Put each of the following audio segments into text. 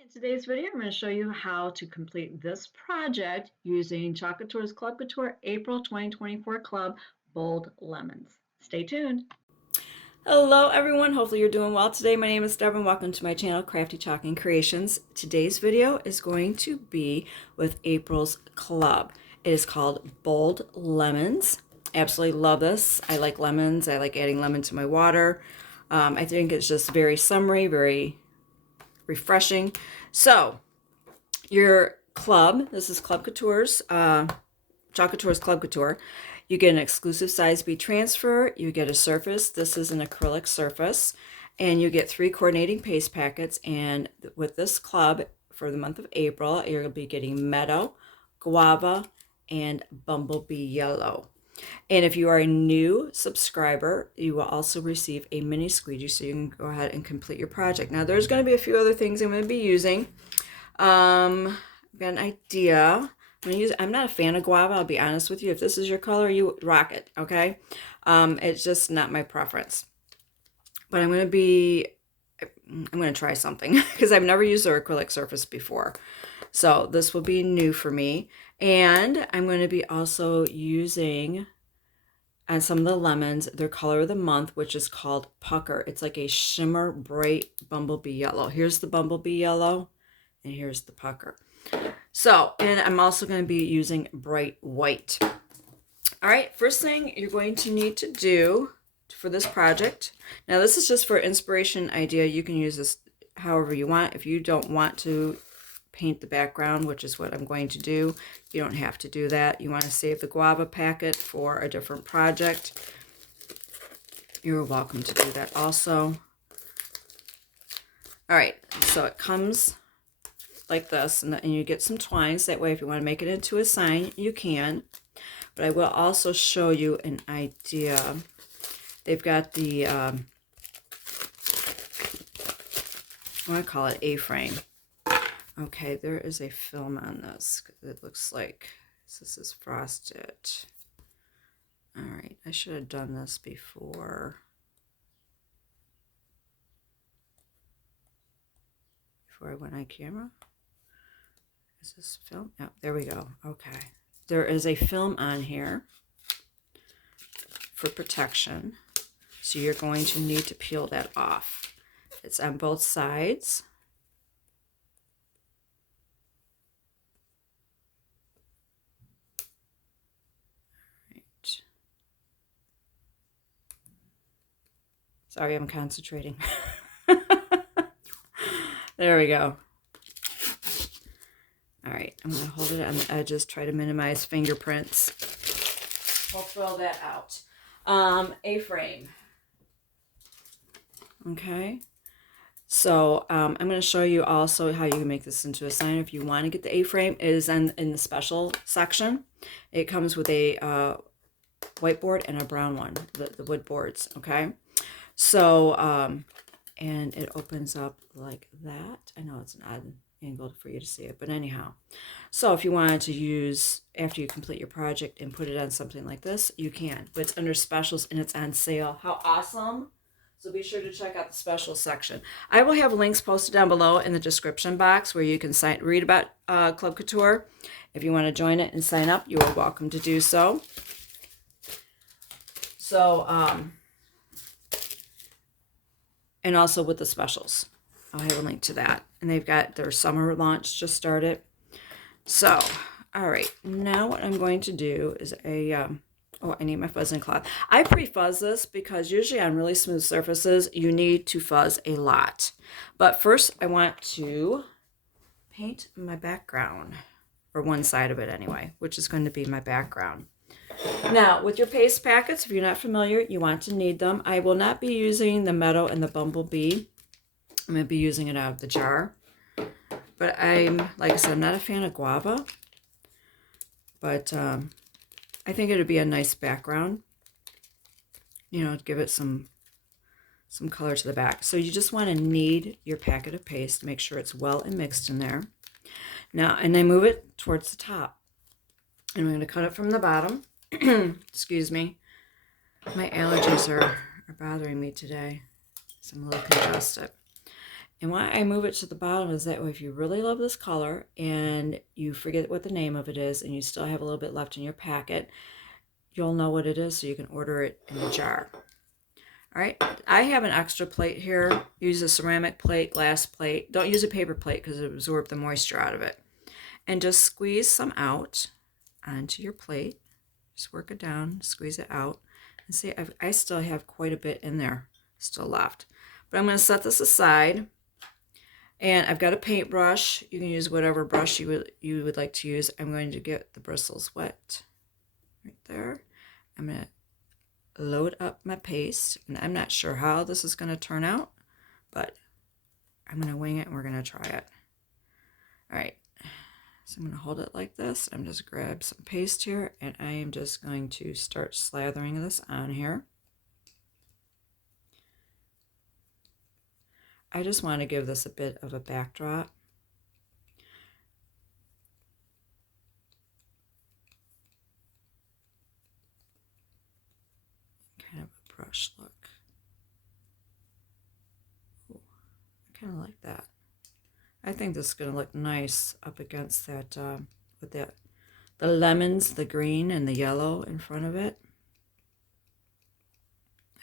In today's video, I'm going to show you how to complete this project using Chalk Couture's Club Couture April 2024 Club Bold Lemons. Stay tuned. Hello everyone, hopefully you're doing well today. My name is Deb and welcome to my channel, Crafty Chalk Creations. Today's video is going to be with April's club. It is called Bold Lemons. Absolutely love this. I like lemons. I like adding lemon to my water. I think it's just very summery, very refreshing. So your club, this is Club Couture's, Chalk Couture's Club Couture. You get an exclusive size B transfer, you get a surface, this is an acrylic surface, and you get 3 coordinating paste packets. And with this club, for the month of April, you're going to be getting Meadow, Guava, and Bumblebee Yellow. And if you are a new subscriber, you will also receive a mini squeegee so you can go ahead and complete your project. Now, there's going to be a few other things I'm going to be using. I've got an idea. I'm not a fan of guava, I'll be honest with you. If this is your color, you rock it, okay? It's just not my preference. But I'm going to try something because I've never used their acrylic surface before. So this will be new for me. And I'm going to be also using on some of the lemons, their color of the month, which is called Pucker. It's like a shimmer bright bumblebee yellow. Here's the bumblebee yellow, and here's the Pucker. So, and I'm also going to be using bright white. All right, first thing you're going to need to do for this project. Now, this is just for inspiration idea. You can use this however you want. If you don't want to paint the background, which is what I'm going to do, you don't have to do that. You want to save the guava packet for a different project, you're welcome to do that also. All right, so it comes like this, and you get some twines. That way, if you want to make it into a sign, you can. But I will also show you an idea. They've got the, I want to call it A-frame. Okay, there is a film on this. It looks like this is frosted. All right, I should have done this before I went on camera. Is this film? Oh, there we go. Okay. There is a film on here for protection. So you're going to need to peel that off. It's on both sides. Right. Sorry, I'm concentrating. There we go. All right, I'm going to hold it on the edges, try to minimize fingerprints. We'll throw that out. A-frame. Okay. So I'm going to show you also how you can make this into a sign. If you want to get the A-frame, it is in the special section. It comes with a whiteboard and a brown one, the wood boards, okay? So, and it opens up like that. I know it's an odd angle for you to see it, but anyhow, so if you wanted to use after you complete your project and put it on something like this, you can, but it's under specials and it's on sale. How awesome! So be sure to check out the special section. I will have links posted down below in the description box where you can read about Club Couture. If you want to join it and sign up, you are welcome to do so. So and also with the specials, I'll have a link to that. And they've got their summer launch just started. So, all right. Now what I'm going to do is oh, I need my fuzzing cloth. I pre-fuzz this because usually on really smooth surfaces, you need to fuzz a lot. But first, I want to paint my background, or one side of it anyway, which is going to be my background. Now, with your paste packets, if you're not familiar, you want to need them. I will not be using the Meadow and the Bumblebee. I'm going to be using it out of the jar. But like I said, I'm not a fan of guava. But I think it would be a nice background. You know, give it some color to the back. So you just want to knead your packet of paste. Make sure it's well and mixed in there. Now, and I move it towards the top. And I'm going to cut it from the bottom. Excuse me. My allergies are bothering me today. So I'm a little congested. And why I move it to the bottom is that way if you really love this color and you forget what the name of it is and you still have a little bit left in your packet, you'll know what it is so you can order it in a jar. All right, I have an extra plate here. Use a ceramic plate, glass plate. Don't use a paper plate because it absorbs the moisture out of it. And just squeeze some out onto your plate. Just work it down, squeeze it out. And see, I still have quite a bit in there still left. But I'm going to set this aside. And I've got a paintbrush. You can use whatever brush you would like to use. I'm going to get the bristles wet right there. I'm going to load up my paste. And I'm not sure how this is going to turn out, but I'm going to wing it and we're going to try it. All right. So I'm going to hold it like this. I'm just grab some paste here and I am just going to start slathering this on here. I just want to give this a bit of a backdrop. Kind of a brush look. Ooh, I kind of like that. I think this is going to look nice up against that, with the lemons, the green and the yellow in front of it.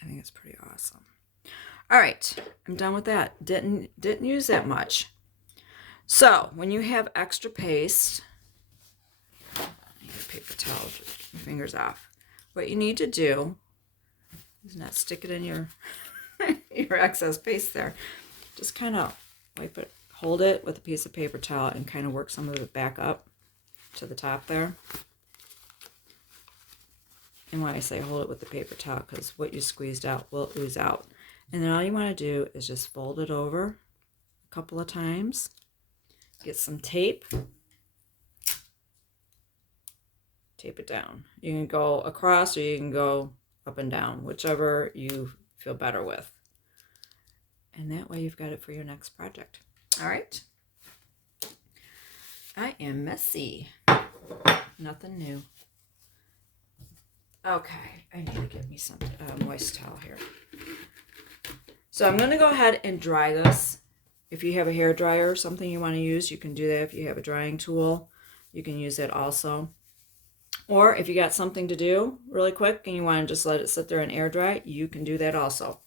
I think it's pretty awesome. All right, I'm done with that. Didn't use that much. So when you have extra paste, I get a paper towel, get your fingers off. What you need to do is not stick it in your your excess paste there. Just kind of wipe it, hold it with a piece of paper towel, and kind of work some of it back up to the top there. And when I say hold it with the paper towel, because what you squeezed out will ooze out. And then all you want to do is just fold it over a couple of times. Get some tape. Tape it down. You can go across or you can go up and down, whichever you feel better with. And that way you've got it for your next project. All right. I am messy. Nothing new. Okay, I need to get me some moist towel here. So I'm going to go ahead and dry this. If you have a hair dryer or something you want to use, you can do that. If you have a drying tool, you can use it also. Or if you got something to do really quick and you want to just let it sit there and air dry, you can do that also.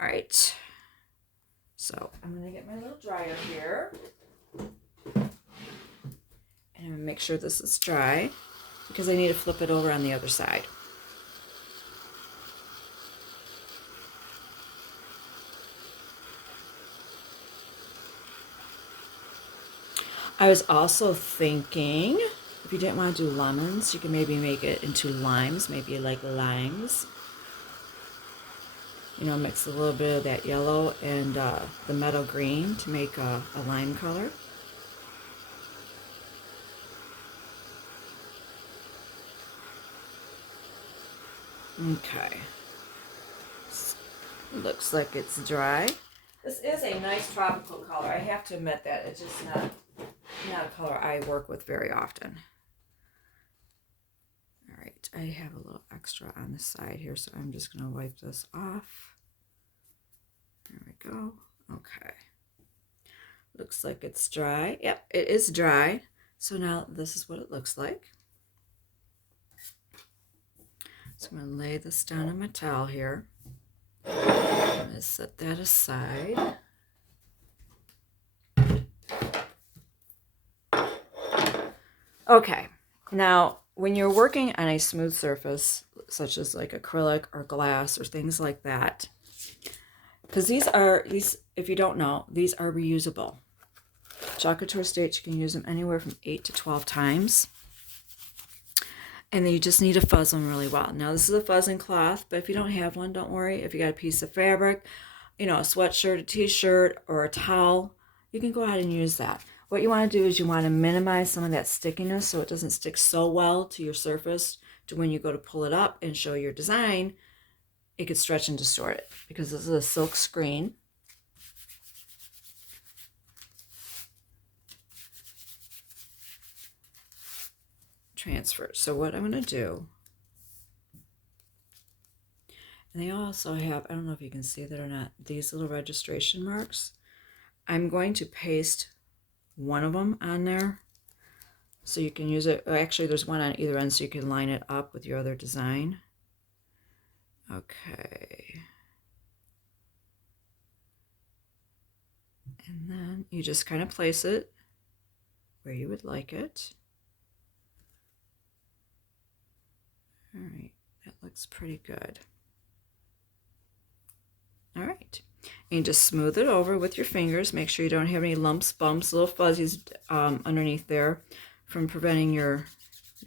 All right. So I'm going to get my little dryer here. And I'm going to make sure this is dry because I need to flip it over on the other side. I was also thinking, if you didn't want to do lemons, you can maybe make it into limes, maybe like limes. You know, mix a little bit of that yellow and the meadow green to make a lime color. Okay. Looks like it's dry. This is a nice tropical color. I have to admit that. It's just not a color I work with very often. All right, I have a little extra on the side here, so I'm just going to wipe this off. There we go. Okay. Looks like it's dry. Yep, it is dry. So now this is what it looks like. So I'm going to lay this down on my towel here. I'm going to set that aside. Okay, now when you're working on a smooth surface, such as like acrylic or glass or things like that, because these, if you don't know, these are reusable. Chalk Couture states you can use them anywhere from 8 to 12 times. And then you just need to fuzz them really well. Now this is a fuzzing cloth, but if you don't have one, don't worry. If you got a piece of fabric, you know, a sweatshirt, a t-shirt, or a towel, you can go ahead and use that. What you want to do is you want to minimize some of that stickiness so it doesn't stick so well to your surface to when you go to pull it up and show your design, it could stretch and distort it because this is a silk screen. Transfer. So what I'm going to do, and they also have, I don't know if you can see that or not, these little registration marks. I'm going to paste one of them on there so you can use it. Actually, there's one on either end so you can line it up with your other design. Okay. And then you just kind of place it where you would like it. All right, that looks pretty good. All right, and just smooth it over with your fingers. Make sure you don't have any lumps, bumps, little fuzzies underneath there from preventing your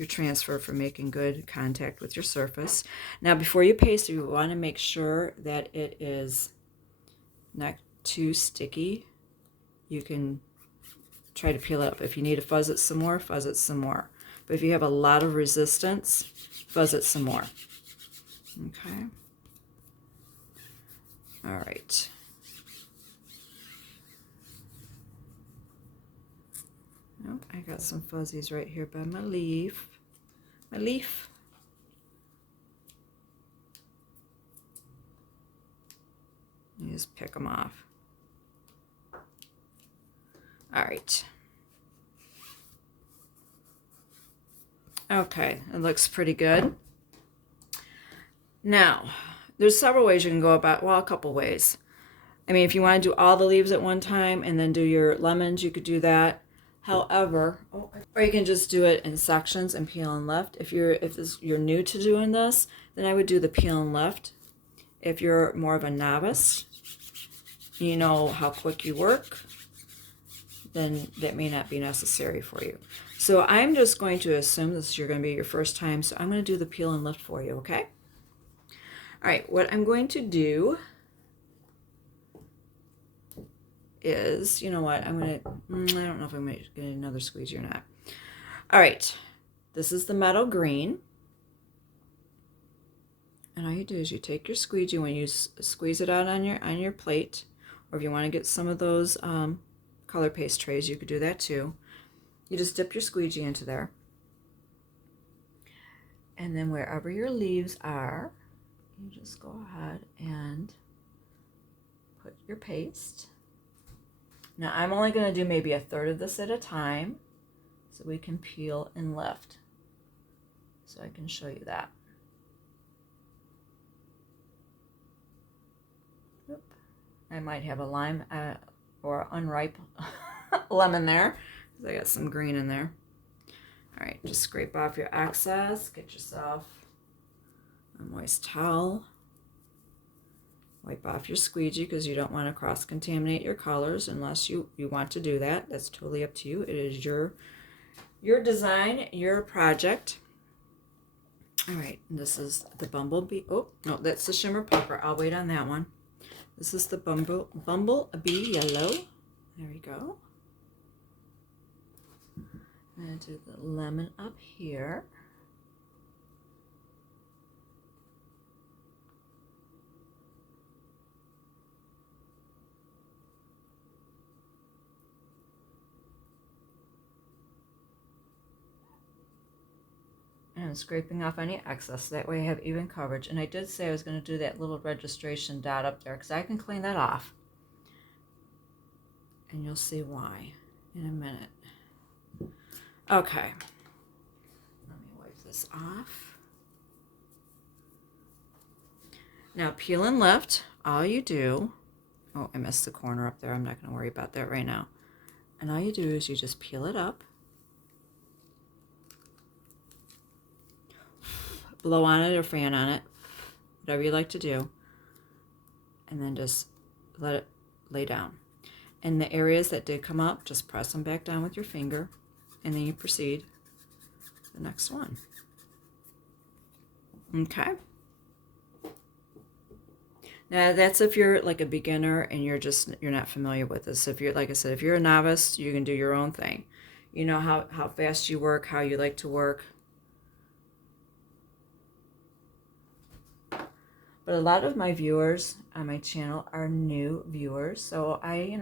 transfer from making good contact with your surface. Now, before you paste, you want to make sure that it is not too sticky. You can try to peel it up. If you need to fuzz it some more, fuzz it some more. But if you have a lot of resistance, fuzz it some more. Okay. All right. Oh, I got some fuzzies right here by my leaf. My leaf. You just pick them off. All right. Okay, it looks pretty good. Now, there's several ways you can go about, well, a couple ways. I mean, if you want to do all the leaves at one time and then do your lemons, you could do that. However, or you can just do it in sections and peel and lift. If you're new to doing this, then I would do the peel and lift. If you're more of a novice, you know how quick you work, then that may not be necessary for you. So I'm just going to assume this is going to be your first time, so I'm going to do the peel and lift for you, okay? All right, what I'm going to do is, you know what, I'm going to, I don't know if I'm going to get another squeegee or not. All right, this is the metal green. And all you do is you take your squeegee when you squeeze it out on your plate, or if you want to get some of those color paste trays, you could do that too. You just dip your squeegee into there. And then wherever your leaves are, you just go ahead and put your paste. Now I'm only going to do maybe a third of this at a time so we can peel and lift. So I can show you that. Oop. I might have a lime or unripe lemon there because I got some green in there. All right, just scrape off your excess. Get yourself a moist towel. Wipe off your squeegee because you don't want to cross-contaminate your colors unless you want to do that. That's totally up to you. It is your design, your project. All right, this is the bumblebee. Oh, no, that's the shimmer puffer. I'll wait on that one. This is the bumblebee yellow. There we go. I'm going to do the lemon up here. And I'm scraping off any excess. That way I have even coverage. And I did say I was going to do that little registration dot up there because I can clean that off. And you'll see why in a minute. Okay. Let me wipe this off. Now peel and lift. All you do, oh, I missed the corner up there. I'm not going to worry about that right now. And all you do is you just peel it up. Blow on it or fan on it, whatever you like to do, and then just let it lay down. And the areas that did come up, just press them back down with your finger, and then you proceed to the next one. Okay. Now that's if you're like a beginner and you're not familiar with this. If you're, like I said, if you're a novice, you can do your own thing. You know how fast you work, how you like to work. But a lot of my viewers on my channel are new viewers, so I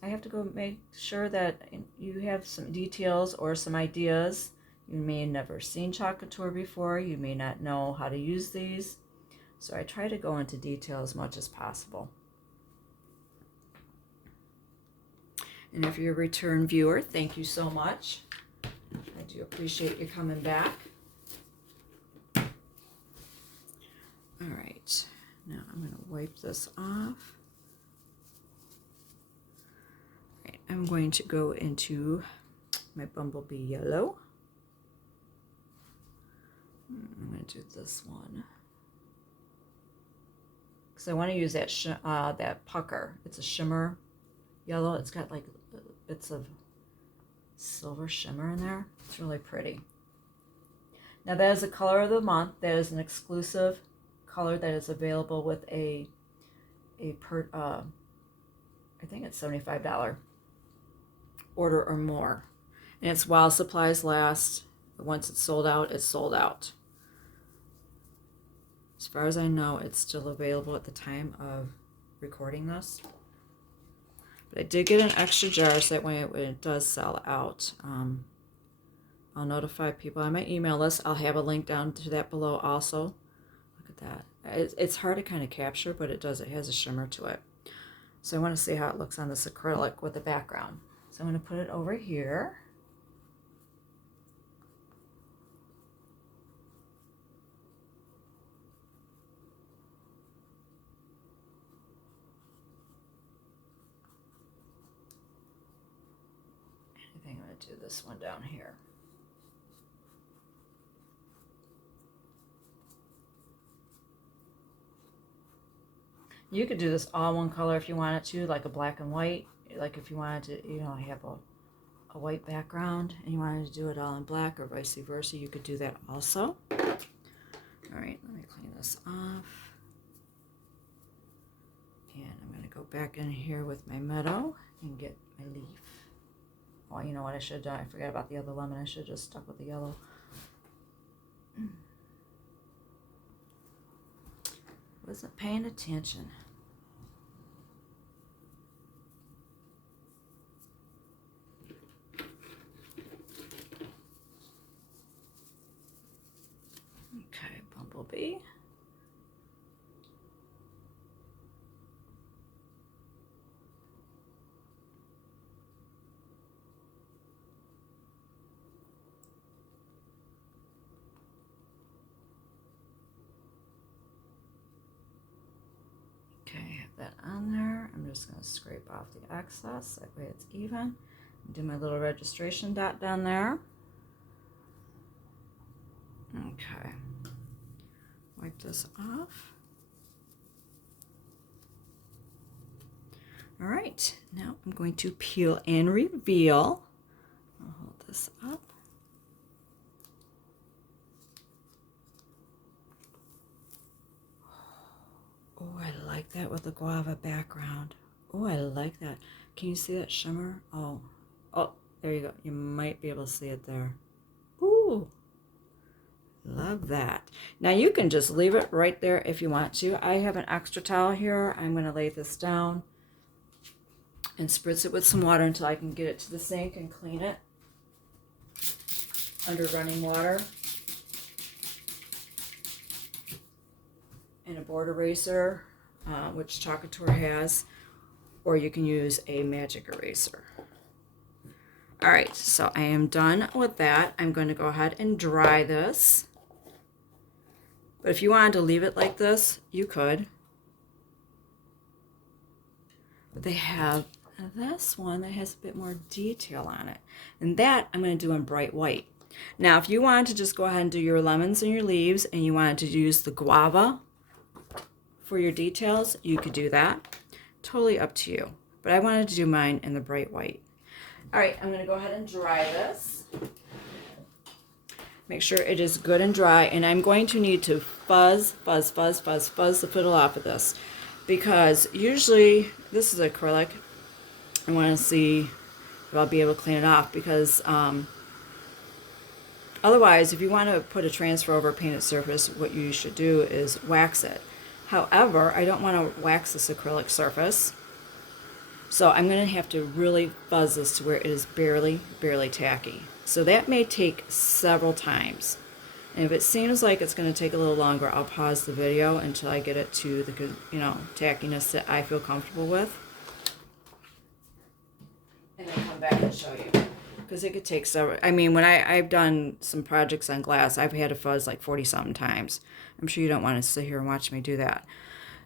have to go make sure that you have some details or some ideas. You may have never seen Chalk Couture before. You may not know how to use these. So I try to go into detail as much as possible. And if you're a return viewer, thank you so much. I do appreciate you coming back. All right, now I'm going to wipe this off. All right, I'm going to go into my Bumblebee Yellow. I'm going to do this one because I want to use that pucker. It's a shimmer yellow. It's got like bits of silver shimmer in there. It's really pretty. Now that is the color of the month. That is an exclusive color that is available with I think it's $75 order or more. And it's while supplies last. Once it's sold out, it's sold out. As far as I know, it's still available at the time of recording this. But I did get an extra jar so that when it does sell out, I'll notify people on my email list. I'll have a link down to that below also. Look at that. It's hard to kind of capture, but it does. It has a shimmer to it. So I want to see how it looks on this acrylic with the background. So I'm going to put it over here. I think I'm going to do this one down here. You could do this all one color if you wanted to, like a black and white. Like if you wanted to, you know, have a white background and you wanted to do it all in black or vice versa, you could do that also. All right, let me clean this off. And I'm going to go back in here with my meadow and get my leaf. Oh, you know what I should have done? I forgot about the other lemon. I should have just stuck with the yellow. Wasn't paying attention. Okay, Bumblebee. Okay, I have that on there. I'm just going to scrape off the excess. That way it's even. Do my little registration dot down there. Okay. Wipe this off. All right, now I'm going to peel and reveal. I'll hold this up. Oh, I like that with the guava background. Oh, I like that. Can you see that shimmer? Oh, there you go. You might be able to see it there. Ooh, love that. Now you can just leave it right there if you want to. I have an extra towel here. I'm going to lay this down and spritz it with some water until I can get it to the sink and clean it under running water. And a board eraser, which Chalk Couture has, or you can use a magic eraser. All right, so I am done with that. I'm going to go ahead and dry this. But if you wanted to leave it like this, you could. But they have this one that has a bit more detail on it. And that I'm going to do in bright white. Now, if you wanted to just go ahead and do your lemons and your leaves, and you wanted to use the guava for your details, you could do that. Totally up to you. But I wanted to do mine in the bright white. All right, I'm going to go ahead and dry this. Make sure it is good and dry, and I'm going to need to fuzz the fiddle off of this, because usually this is acrylic. I want to see if I'll be able to clean it off, because otherwise, if you want to put a transfer over a painted surface, what you should do is wax it. However, I don't want to wax this acrylic surface, so I'm going to have to really fuzz this to where it is barely tacky. So that may take several times. And if it seems like it's going to take a little longer, I'll pause the video until I get it to the, tackiness that I feel comfortable with. And back and show you. Because it could take several, I mean, when I've done some projects on glass, I've had to fuzz like 40-something times. I'm sure you don't want to sit here and watch me do that.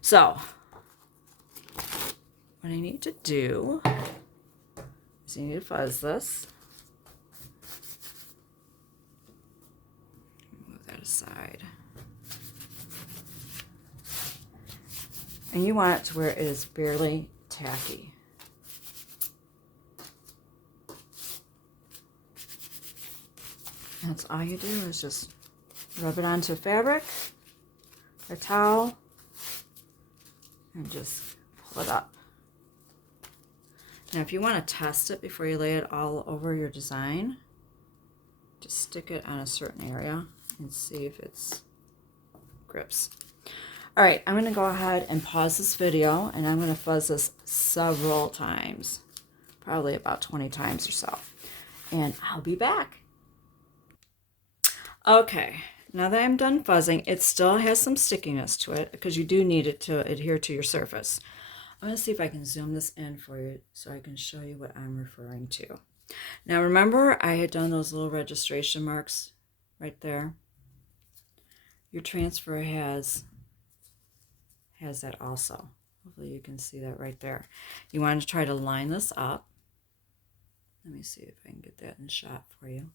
So, what I need to do is you need to fuzz this. Move that aside. And you want it to where it is barely tacky. That's all you do is just rub it onto fabric or towel and just pull it up. Now if you want to test it before you lay it all over your design, just stick it on a certain area and see if it's grips. All right, I'm going to go ahead and pause this video, and I'm going to fuzz this several times, probably about 20 times or so, and I'll be back. Okay, now that I'm done fuzzing, it still has some stickiness to it because you do need it to adhere to your surface. I'm going to see if I can zoom this in for you so I can show you what I'm referring to. Now remember I had done those little registration marks right there? Your transfer has that also. Hopefully you can see that right there. You want to try to line this up. Let me see if I can get that in shot for you.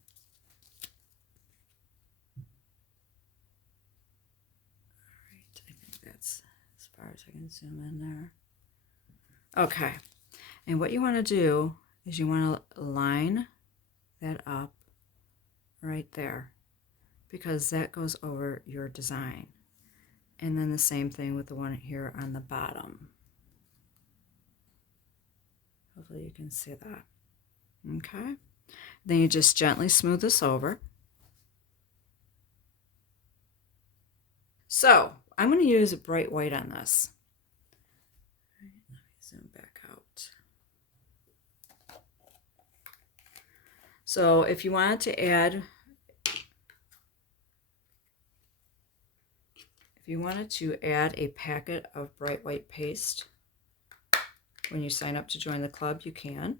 That's as far as I can zoom in there. Okay, and what you want to do is you want to line that up right there because that goes over your design. And then the same thing with the one here on the bottom. Hopefully you can see that. Okay, then you just gently smooth this over. So I'm going to use a bright white on this. All right, let me zoom back out. So if you wanted to add, a packet of bright white paste when you sign up to join the club, you can.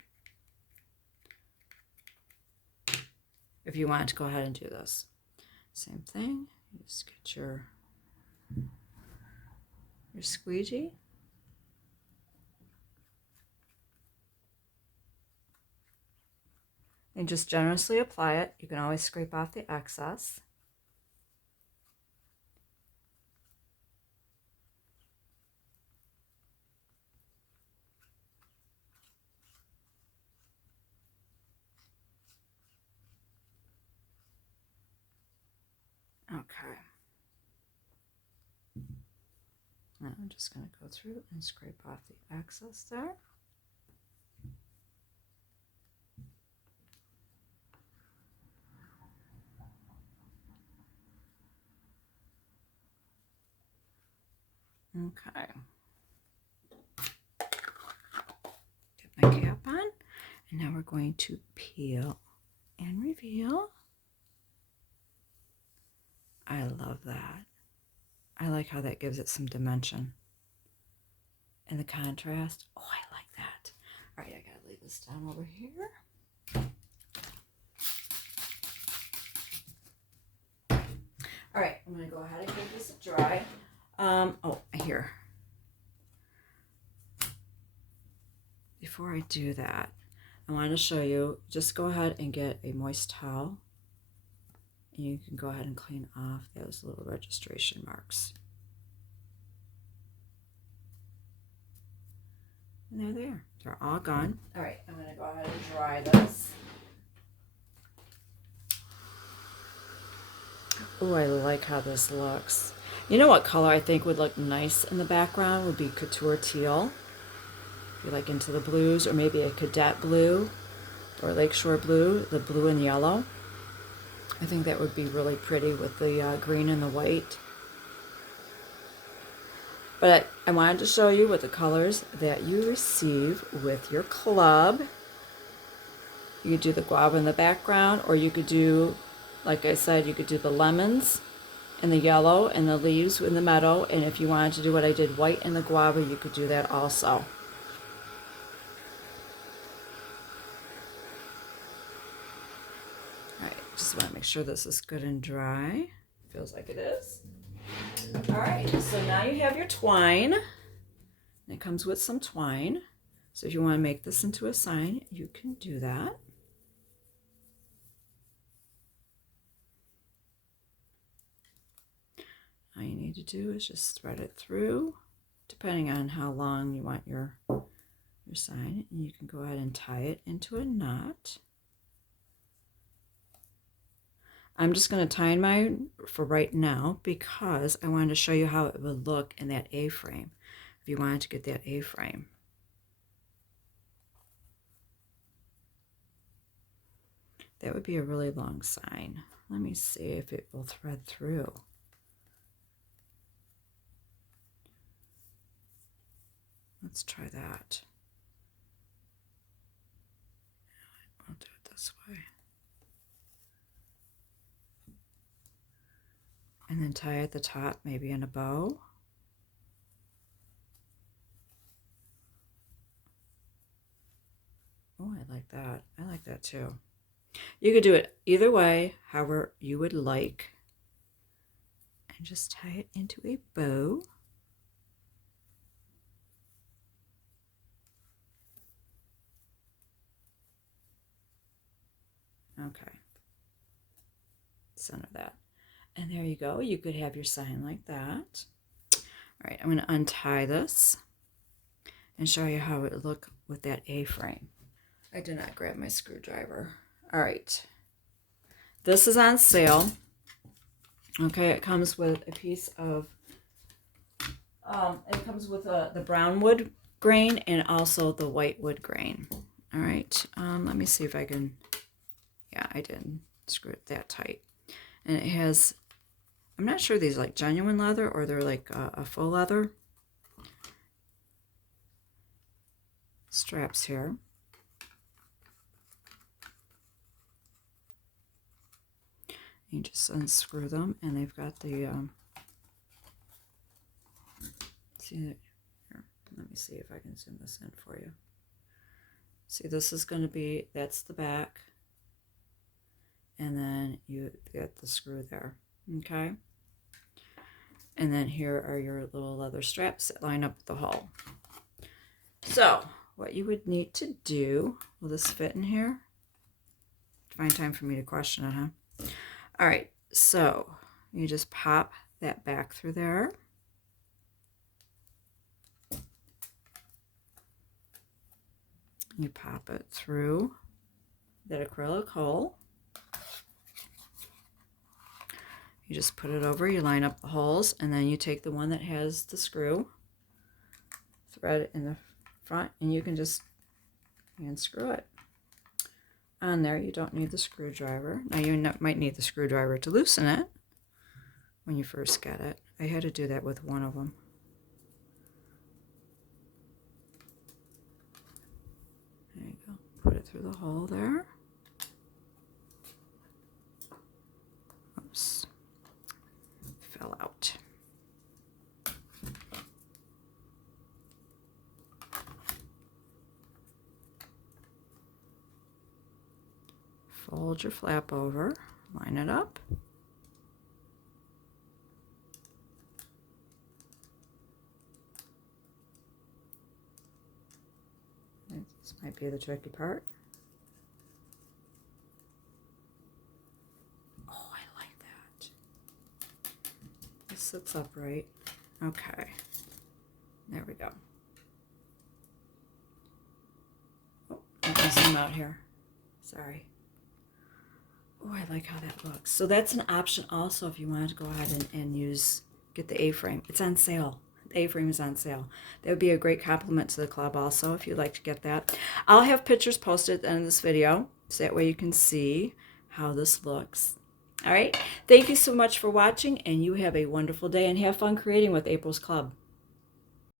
If you want to go ahead and do this. Same thing, you just get your squeegee. And just generously apply it. You can always scrape off the excess. Okay. Now I'm just going to go through and scrape off the excess there. Okay. Get my cap on, and now we're going to peel and reveal. I love that. I like how that gives it some dimension. And the contrast, oh, I like that. All right, I gotta lay this down over here. All right, I'm gonna go ahead and give this a dry. Oh, here. Before I do that, I want to show you, just go ahead and get a moist towel. And you can go ahead and clean off those little registration marks. And they're there. They're all gone. All right, I'm going to go ahead and dry this. Oh, I like how this looks. You know what color I think would look nice in the background would be Couture Teal. If you're like into the blues, or maybe a Cadet Blue or Lakeshore Blue, the blue and yellow. I think that would be really pretty with the green and the white. But I wanted to show you what the colors that you receive with your club. You could do the guava in the background, or you could do, like I said, you could do the lemons and the yellow and the leaves in the meadow. And if you wanted to do what I did, white and the guava, you could do that also. Just want to make sure this is good and dry. Feels like it is. All right, so now you have your twine. It comes with some twine. So if you want to make this into a sign, you can do that. All you need to do is just thread it through, depending on how long you want your sign. And you can go ahead and tie it into a knot. I'm just going to tie mine for right now because I wanted to show you how it would look in that A-frame, if you wanted to get that A-frame. That would be a really long sign. Let me see if it will thread through. Let's try that. I'll do it this way. And then tie at the top, maybe in a bow. Oh, I like that. I like that too. You could do it either way, however you would like. And just tie it into a bow. Okay. Center that. And there you go. You could have your sign like that. All right, I'm going to untie this and show you how it would look with that A-frame. I did not grab my screwdriver. All right. This is on sale. Okay, it comes with a piece of, it comes with the brown wood grain and also the white wood grain. All right, let me see if I can, yeah, I didn't screw it that tight. And it has, I'm not sure these are like genuine leather or they're like a faux leather. Straps here. You just unscrew them and they've got the, see that, here, let me see if I can zoom this in for you. See, this is going to be, that's the back. And then you get the screw there, okay? And then here are your little leather straps that line up with the hole. So, what you would need to do, will this fit in here? Find time for me to question it, huh? All right, so you just pop that back through there. You pop it through that acrylic hole. You just put it over, you line up the holes, and then you take the one that has the screw, thread it in the front, and you can just hand screw it on there. You don't need the screwdriver. Now you might need the screwdriver to loosen it when you first get it. I had to do that with one of them. There you go. Put it through the hole there. Oops. Fell out. Fold your flap over, line it up. This might be the tricky part. Oh, I like that. This sits upright. Okay. There we go. Oh, let me zoom out here. Sorry. Oh, I like how that looks. So that's an option also if you wanted to go ahead and get the A-frame. It's on sale. The A-frame is on sale. That would be a great compliment to the club also if you'd like to get that. I'll have pictures posted at the end of this video so that way you can see how this looks. All right. Thank you so much for watching and you have a wonderful day and have fun creating with April's Club.